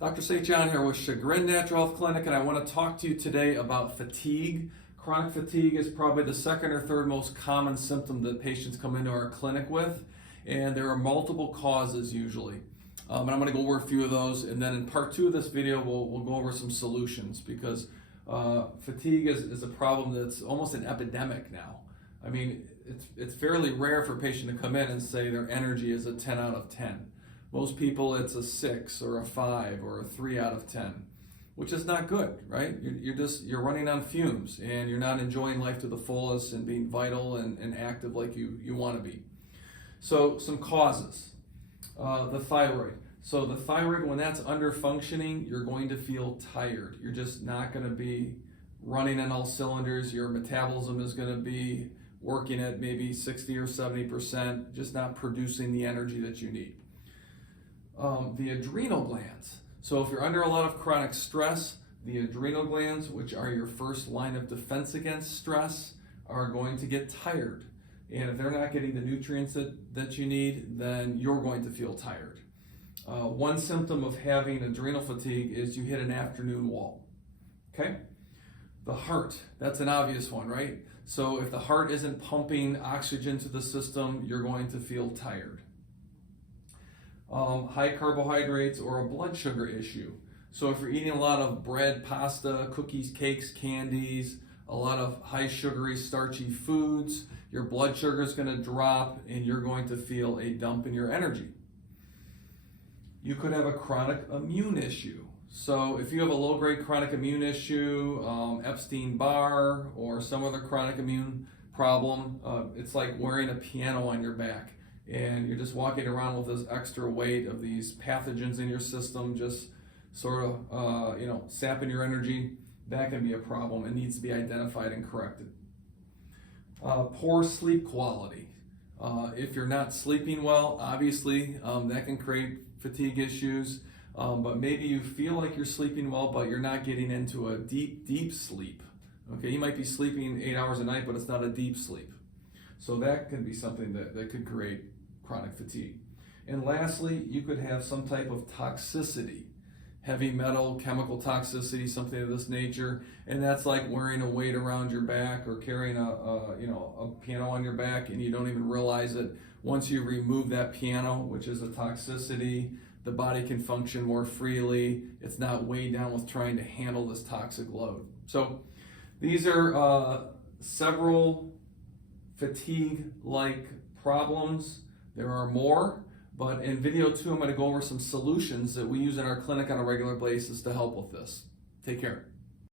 Dr. St. John here with Chagrin Natural Health Clinic, and I want to talk to you today about fatigue. Chronic fatigue is probably the second or third most common symptom that patients come into our clinic with, and there are multiple causes usually. And I'm going to go over a few of those, and then in part two of this video, we'll go over some solutions, because fatigue is a problem that's almost an epidemic now. I mean, it's fairly rare for a patient to come in and say their energy is a 10 out of 10. Most people, it's a 6 or a 5 or a 3 out of 10, which is not good, right? You're running on fumes, and you're not enjoying life to the fullest and being vital and active like you want to be. So some causes. The thyroid. So the thyroid, when that's under functioning, you're going to feel tired. You're just not going to be running on all cylinders. Your metabolism is going to be working at maybe 60 or 70%, just not producing the energy that you need. The adrenal glands. So if you're under a lot of chronic stress, the adrenal glands, which are your first line of defense against stress, are going to get tired. And if they're not getting the nutrients that you need, then you're going to feel tired. One symptom of having adrenal fatigue is you hit an afternoon wall. Okay? The heart, that's an obvious one, right? So if the heart isn't pumping oxygen to the system, you're going to feel tired. High carbohydrates or a blood sugar issue. So if you're eating a lot of bread, pasta, cookies, cakes, candies, a lot of high sugary, starchy foods, your blood sugar is going to drop and you're going to feel a dump in your energy. You could have a chronic immune issue. So if you have a low-grade chronic immune issue, Epstein-Barr, or some other chronic immune problem, it's like wearing a piano on your back. And you're just walking around with this extra weight of these pathogens in your system, just sort of, sapping your energy. That can be a problem. It needs to be identified and corrected. Poor sleep quality. If you're not sleeping well, obviously that can create fatigue issues. But maybe you feel like you're sleeping well, but you're not getting into a deep sleep. Okay, you might be sleeping 8 hours a night, but it's not a deep sleep. So that can be something that could create chronic fatigue. And lastly, you could have some type of toxicity, heavy metal, chemical toxicity, something of this nature, and that's like wearing a weight around your back or carrying a piano on your back, and you don't even realize it. Once you remove that piano, which is a toxicity, the body can function more freely. It's not weighed down with trying to handle this toxic load. So these are several fatigue-like problems. There are more, but in video 2, I'm going to go over some solutions that we use in our clinic on a regular basis to help with this. Take care.